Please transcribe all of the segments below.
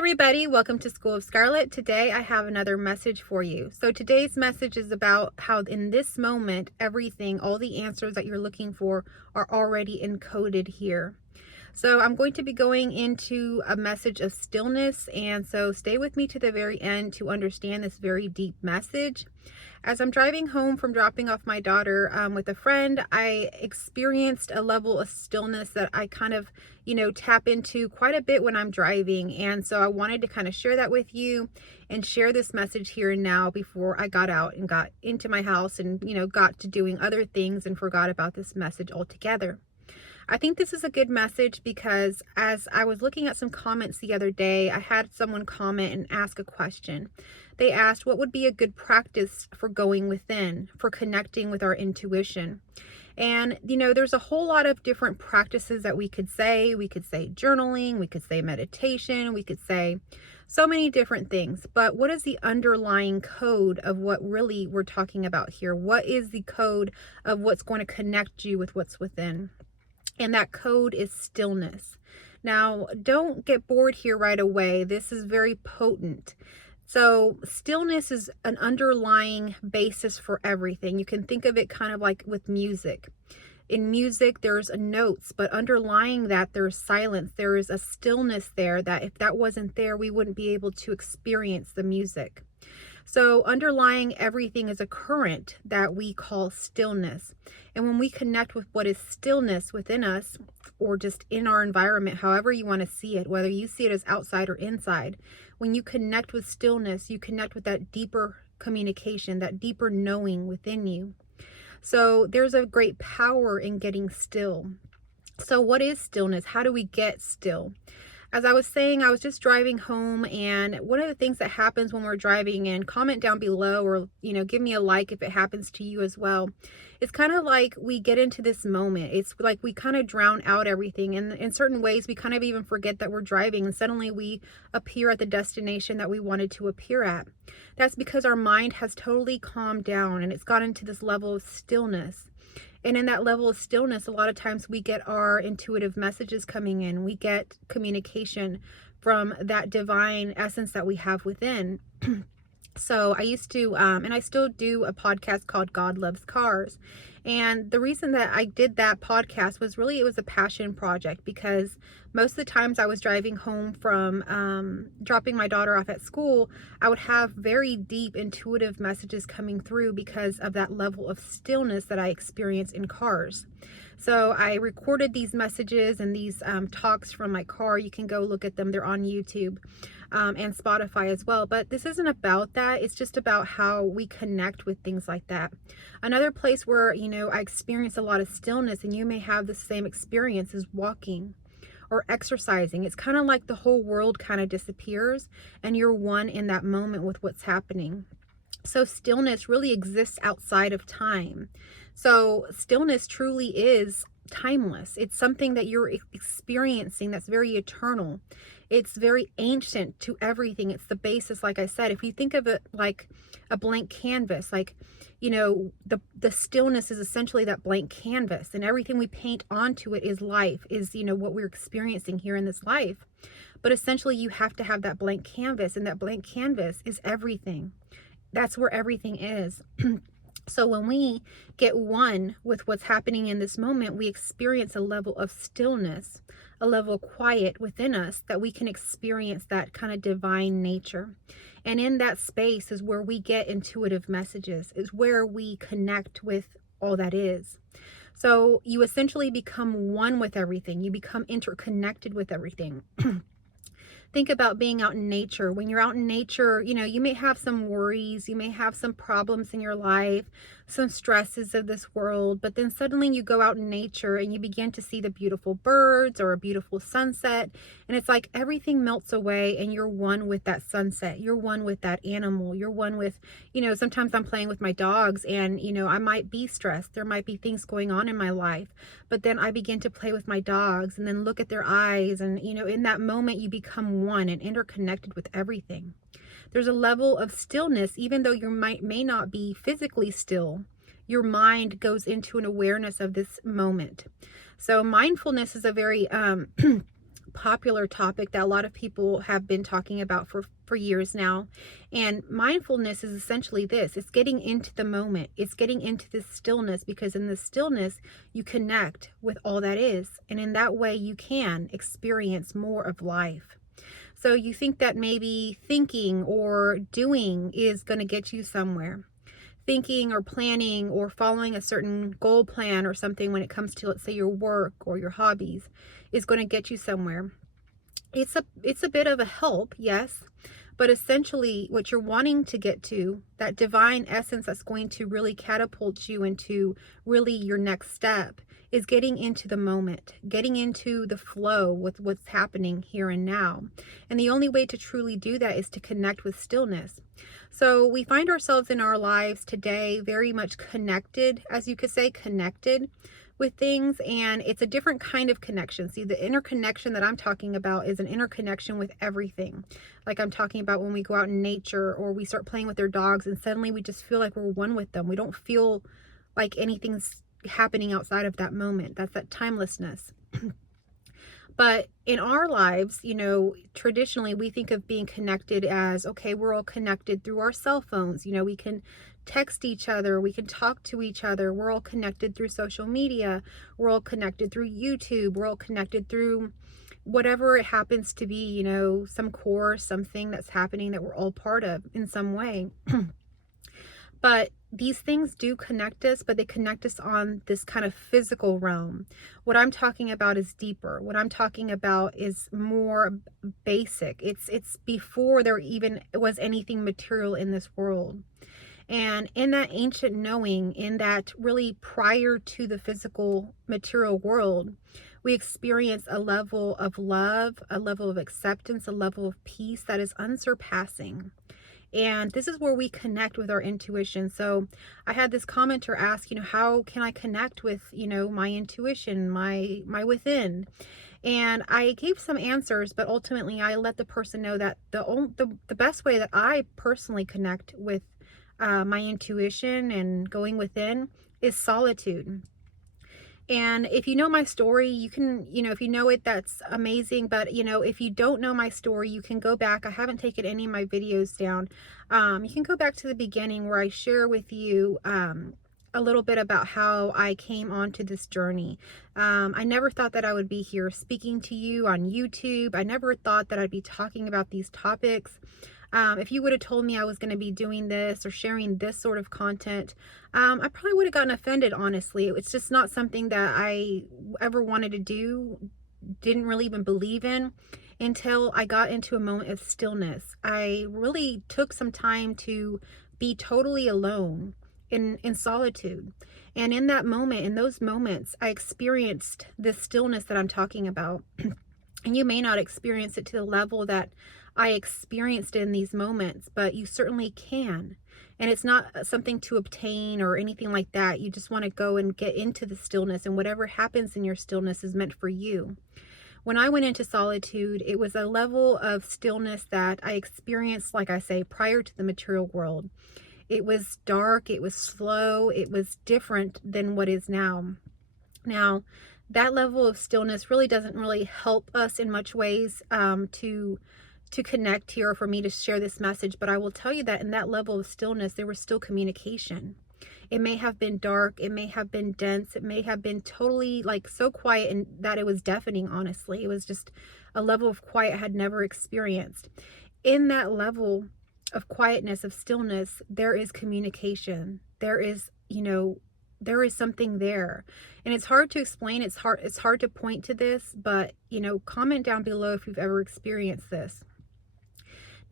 everybody, welcome to School of Scarlett. Today I have another message for you. So today's message is about how in this moment, everything, all the answers that you're looking for are already encoded here. So I'm going to be going into a message of stillness, and so stay with me to the very end to understand this very deep message. As I'm driving home from dropping off my daughter with a friend, I experienced a level of stillness that I kind of, tap into quite a bit when I'm driving. And so I wanted to kind of share that with you and share this message here and now before I got out and got into my house and, got to doing other things and forgot about this message altogether. I think this is a good message because as I was looking at some comments the other day, I had someone comment and ask a question. They asked, what would be a good practice for going within, for connecting with our intuition? And, there's a whole lot of different practices that we could say. We could say journaling, we could say meditation, we could say so many different things. But what is the underlying code of what really we're talking about here? What is the code of what's going to connect you with what's within? And that code is stillness. Now, don't get bored here right away. This is very potent. So stillness is an underlying basis for everything. You can think of it kind of like with music. In music, there's notes, but underlying that, there's silence. There is a stillness there that if that wasn't there, we wouldn't be able to experience the music. So underlying everything is a current that we call stillness. And when we connect with what is stillness within us, or just in our environment, however you want to see it, whether you see it as outside or inside, when you connect with stillness, you connect with that deeper communication, that deeper knowing within you. So there's a great power in getting still. So what is stillness? How do we get still? As I was saying, I was just driving home, and one of the things that happens when we're driving, and comment down below or, give me a like if it happens to you as well. It's kind of like we get into this moment. It's like we kind of drown out everything. And in certain ways, we kind of even forget that we're driving, and suddenly we appear at the destination that we wanted to appear at. That's because our mind has totally calmed down and it's got into this level of stillness. And in that level of stillness, a lot of times we get our intuitive messages coming in. We get communication from that divine essence that we have within. So I used to, and I still do a podcast called God Loves Cars. And the reason that I did that podcast was really, it was a passion project, because most of the times I was driving home from dropping my daughter off at school, I would have very deep intuitive messages coming through because of that level of stillness that I experience in cars. So I recorded these messages and these talks from my car. You can go look at them. They're on YouTube and Spotify as well. But this isn't about that. It's just about how we connect with things like that. Another place where, I experience a lot of stillness, and you may have the same experience, is walking or exercising. It's kind of like the whole world kind of disappears and you're one in that moment with what's happening. So stillness really exists outside of time. So stillness truly is timeless. It's something that you're experiencing that's very eternal. It's very ancient to everything. It's the basis, like I said. If you think of it like a blank canvas, like, the stillness is essentially that blank canvas, and everything we paint onto it is life, is, what we're experiencing here in this life. But essentially you have to have that blank canvas, and that blank canvas is everything. That's where everything is. So when we get one with what's happening in this moment, we experience a level of stillness, a level of quiet within us, that we can experience that kind of divine nature. And in that space is where we get intuitive messages, is where we connect with all that is. So you essentially become one with everything. You become interconnected with everything. Think about being out in nature. When you're out in nature, you may have some worries, you may have some problems in your life, some stresses of this world, but then suddenly you go out in nature and you begin to see the beautiful birds or a beautiful sunset, and it's like everything melts away and you're one with that sunset. You're one with that animal. You're one with, sometimes I'm playing with my dogs and, I might be stressed. There might be things going on in my life, but then I begin to play with my dogs and then look at their eyes, and, in that moment you become one and interconnected with everything. There's a level of stillness, even though you may not be physically still, your mind goes into an awareness of this moment. So mindfulness is a very popular topic that a lot of people have been talking about for years now. And mindfulness is essentially this: it's getting into the moment, it's getting into the stillness, because in the stillness you connect with all that is, and in that way you can experience more of life. So you think that maybe thinking or doing is going to get you somewhere. Thinking or planning or following a certain goal plan or something when it comes to, let's say, your work or your hobbies, is going to get you somewhere. It's a bit of a help, yes, but essentially what you're wanting to get to, that divine essence that's going to really catapult you into really your next step, is getting into the moment, getting into the flow with what's happening here and now. And the only way to truly do that is to connect with stillness. So we find ourselves in our lives today very much connected, as you could say, connected with things, and it's a different kind of connection. See, the interconnection that I'm talking about is an interconnection with everything. Like I'm talking about when we go out in nature or we start playing with their dogs and suddenly we just feel like we're one with them. We don't feel like anything's happening outside of that moment. That's that timelessness. But in our lives, traditionally we think of being connected as, okay, we're all connected through our cell phones. We can text each other, we can talk to each other, we're all connected through social media, we're all connected through YouTube, we're all connected through whatever it happens to be, some course, something that's happening that we're all part of in some way. But these things do connect us, but they connect us on this kind of physical realm. What I'm talking about is deeper. What I'm talking about is more basic. It's before there even was anything material in this world. And in that ancient knowing, in that really prior to the physical material world, we experience a level of love, a level of acceptance, a level of peace that is unsurpassing. And this is where we connect with our intuition. So I had this commenter ask, how can I connect with, my intuition, my within? And I gave some answers, but ultimately I let the person know that the best way that I personally connect with my intuition and going within is solitude. And if you know my story, you can, if you know it, that's amazing. But, if you don't know my story, you can go back. I haven't taken any of my videos down. You can go back to the beginning where I share with you a little bit about how I came onto this journey. I never thought that I would be here speaking to you on YouTube. I never thought that I'd be talking about these topics. If you would have told me I was going to be doing this or sharing this sort of content, I probably would have gotten offended, honestly. It's just not something that I ever wanted to do, didn't really even believe in until I got into a moment of stillness. I really took some time to be totally alone in solitude. And in that moment, in those moments, I experienced this stillness that I'm talking about. And you may not experience it to the level that I experienced in these moments, but you certainly can. And it's not something to obtain or anything like that. You just want to go and get into the stillness, and whatever happens in your stillness is meant for you. When I went into solitude, it was a level of stillness that I experienced, like I say, prior to the material world. It was dark, it was slow, it was different than what is now. Now, that level of stillness really doesn't really help us in much ways to connect here, for me to share this message, but I will tell you that in that level of stillness, there was still communication. It may have been dark, it may have been dense, it may have been totally like so quiet and that it was deafening, honestly. It was just a level of quiet I had never experienced. In that level of quietness, of stillness, there is communication. There is, there is something there. And it's hard to explain, it's hard to point to this, but comment down below if you've ever experienced this.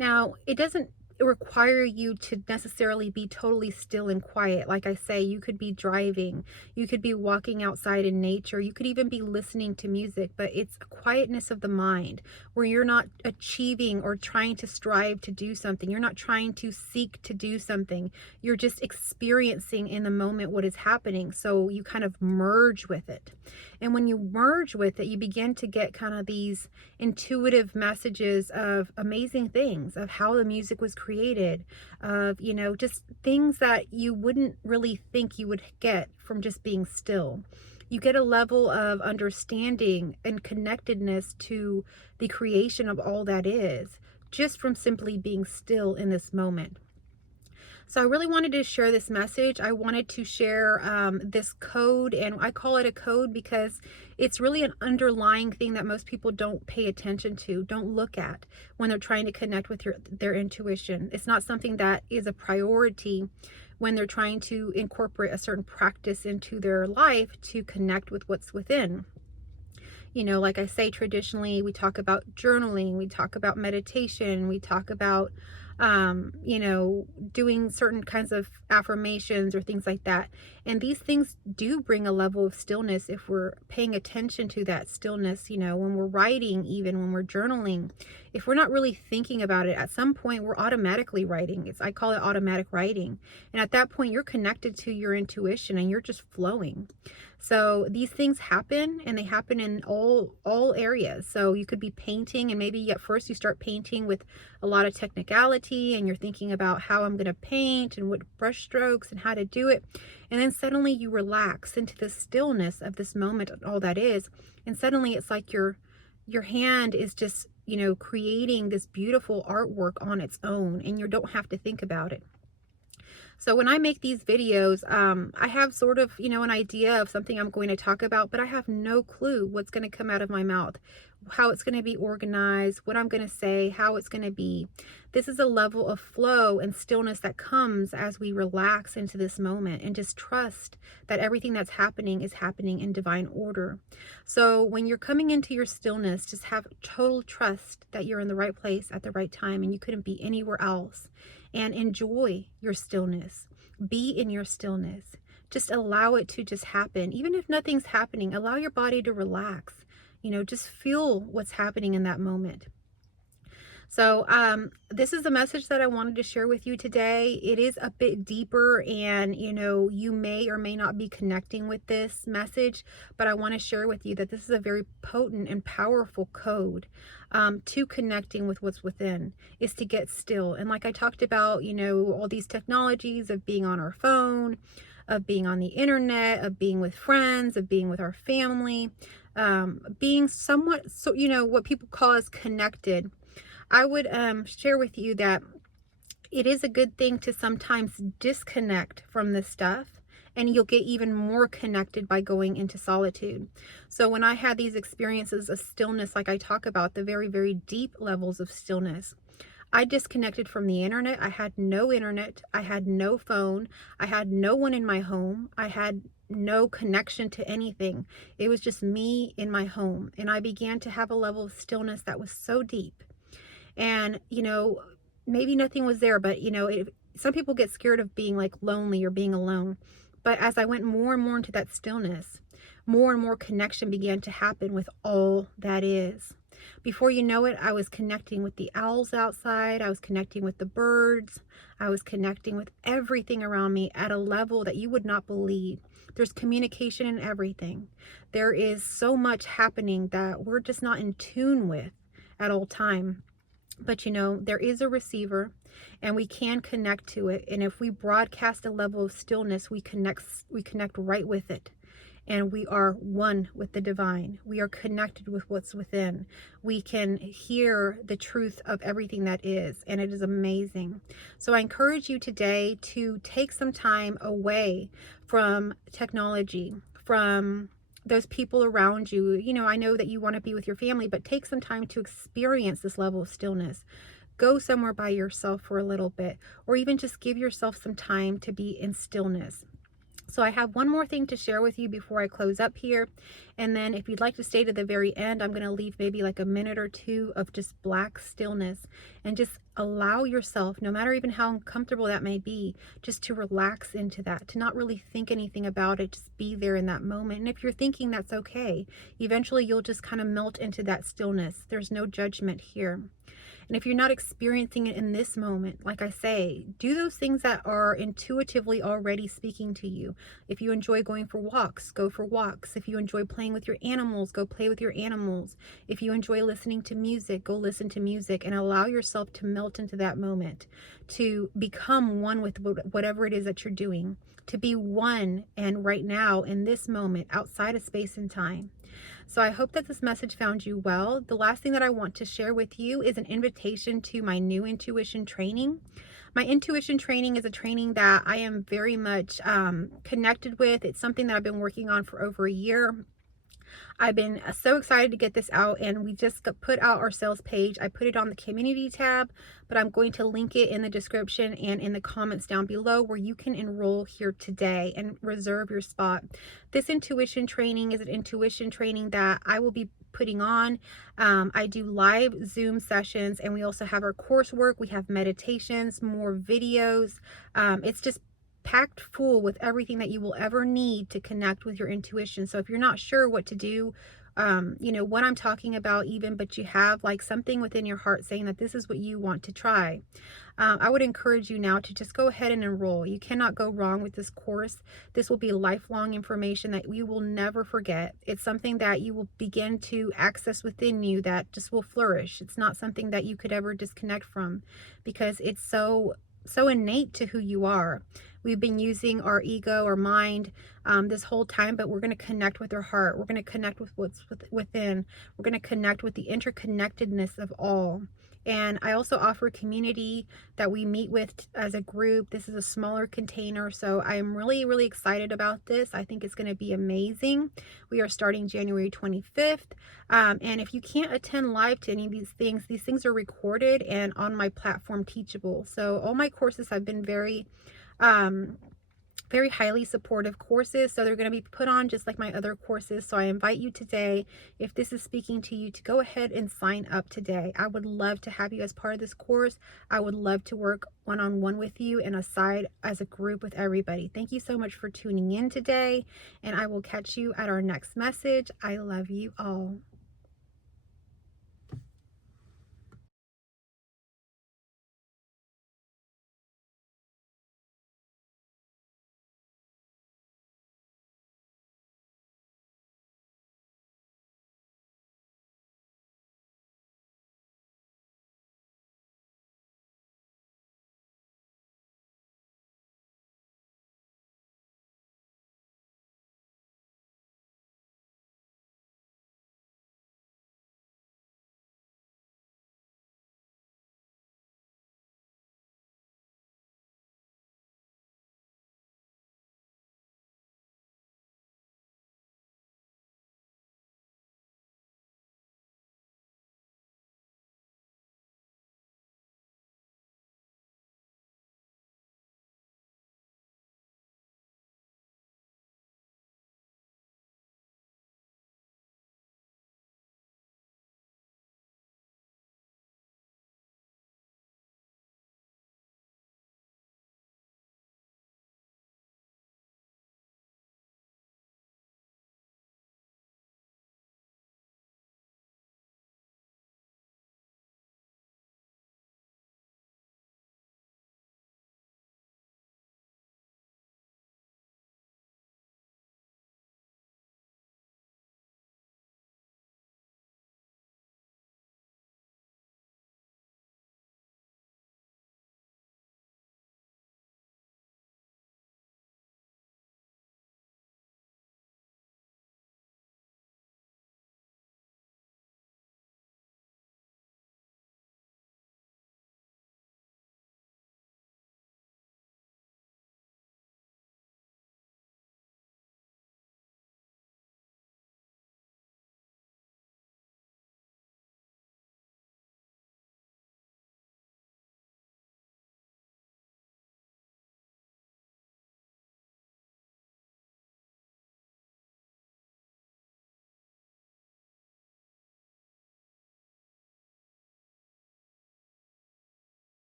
Now, it doesn't require you to necessarily be totally still and quiet. Like I say, you could be driving, you could be walking outside in nature, you could even be listening to music, but it's a quietness of the mind where you're not achieving or trying to strive to do something. You're not trying to seek to do something. You're just experiencing in the moment what is happening. So you kind of merge with it. And when you merge with it, you begin to get kind of these intuitive messages of amazing things, of how the music was created, of, just things that you wouldn't really think you would get from just being still. You get a level of understanding and connectedness to the creation of all that is, just from simply being still in this moment. So I really wanted to share this message. I wanted to share this code, and I call it a code because it's really an underlying thing that most people don't pay attention to, don't look at when they're trying to connect with their intuition. It's not something that is a priority when they're trying to incorporate a certain practice into their life to connect with what's within. You know, like I say, traditionally, we talk about journaling, we talk about meditation, we talk about, you know, doing certain kinds of affirmations or things like that. And these things do bring a level of stillness if we're paying attention to that stillness, you know, when we're writing, even when we're journaling. If we're not really thinking about it, at some point we're automatically writing. I call it automatic writing. And at that point, you're connected to your intuition and you're just flowing. So these things happen, and they happen in all areas. So you could be painting, and maybe at first you start painting with a lot of technicality, and you're thinking about how I'm going to paint and what brush strokes and how to do it. And then suddenly you relax into the stillness of this moment and all that is. And suddenly it's like your hand is just, you know, creating this beautiful artwork on its own, and you don't have to think about it. So when I make these videos, I have sort of, you know, an idea of something I'm going to talk about, but I have no clue what's going to come out of my mouth, how it's going to be organized, what I'm going to say, how it's going to be. This is a level of flow and stillness that comes as we relax into this moment and just trust that everything that's happening is happening in divine order. So when you're coming into your stillness, just have total trust that you're in the right place at the right time, and you couldn't be anywhere else. And enjoy your stillness. Be in your stillness. Just allow it to just happen. Even if nothing's happening, allow your body to relax. You know, just feel what's happening in that moment. So this is a message that I wanted to share with you today. It is a bit deeper, and you know, you may or may not be connecting with this message, but I want to share with you that this is a very potent and powerful code to connecting with what's within, is to get still. And like I talked about, you know, all these technologies of being on our phone, of being on the internet, of being with friends, of being with our family, being somewhat, so, you know, what people call as connected. I would share with you that it is a good thing to sometimes disconnect from this stuff, and you'll get even more connected by going into solitude. So when I had these experiences of stillness, like I talk about, the very, very deep levels of stillness, I disconnected from the internet. I had no internet. I had no phone. I had no one in my home. I had no connection to anything. It was just me in my home. And I began to have a level of stillness that was so deep. And, you know, maybe nothing was there, but, you know, some people get scared of being like lonely or being alone. But as I went more and more into that stillness, more and more connection began to happen with all that is. Before you know it, I was connecting with the owls outside. I was connecting with the birds. I was connecting with everything around me at a level that you would not believe. There's communication in everything. There is so much happening that we're just not in tune with at all time. But you know, there is a receiver, and we can connect to it. And if we broadcast a level of stillness, we connect right with it. And we are one with the divine. We are connected with what's within. We can hear the truth of everything that is, and it is amazing. So I encourage you today to take some time away from technology, from those people around you. You know, I know that you want to be with your family, but take some time to experience this level of stillness. Go somewhere by yourself for a little bit, or even just give yourself some time to be in stillness. So I have one more thing to share with you before I close up here. And then if you'd like to stay to the very end, I'm going to leave maybe like a minute or two of just black stillness, and just allow yourself, no matter even how uncomfortable that may be, just to relax into that, to not really think anything about it, just be there in that moment. And if you're thinking, that's okay. Eventually you'll just kind of melt into that stillness. There's no judgment here. And if you're not experiencing it in this moment, like I say, do those things that are intuitively already speaking to you. If you enjoy going for walks, go for walks. If you enjoy playing playing with your animals, go play with your animals. If you enjoy listening to music, go listen to music and allow yourself to melt into that moment, to become one with whatever it is that you're doing, to be one and right now in this moment outside of space and time. So I hope that this message found you well. The last thing that I want to share with you is an invitation to my new intuition training. My intuition training is a training that I am very much connected with. It's something that I've been working on for over a year. I've been so excited to get this out, and we just put out our sales page. I put it on the community tab, but I'm going to link it in the description and in the comments down below where you can enroll here today and reserve your spot. This intuition training is an intuition training that I will be putting on. I do live Zoom sessions, and we also have our coursework. We have meditations, more videos. It's just packed full with everything that you will ever need to connect with your intuition. So if you're not sure what to do, what I'm talking about even, but you have like something within your heart saying that this is what you want to try, I would encourage you now to just go ahead and enroll. You cannot go wrong with this course. This will be lifelong information that you will never forget. It's something that you will begin to access within you that just will flourish. It's not something that you could ever disconnect from, because it's so innate to who you are. We've been using our ego, our mind, this whole time, but we're going to connect with our heart. We're going to connect with what's within. We're going to connect with the interconnectedness of all. And I also offer a community that we meet with as a group. This is a smaller container, so I am really, really excited about this. I think it's going to be amazing. We are starting January 25th. And if you can't attend live to any of these things are recorded and on my platform Teachable. So all my courses have been very highly supportive courses, so they're going to be put on just like my other courses. So I invite you today, if this is speaking to you, to go ahead and sign up today. I would love to have you as part of this course. I would love to work one-on-one with you and aside as a group with everybody. Thank you so much for tuning in today, and I will catch you at our next message. I love you all.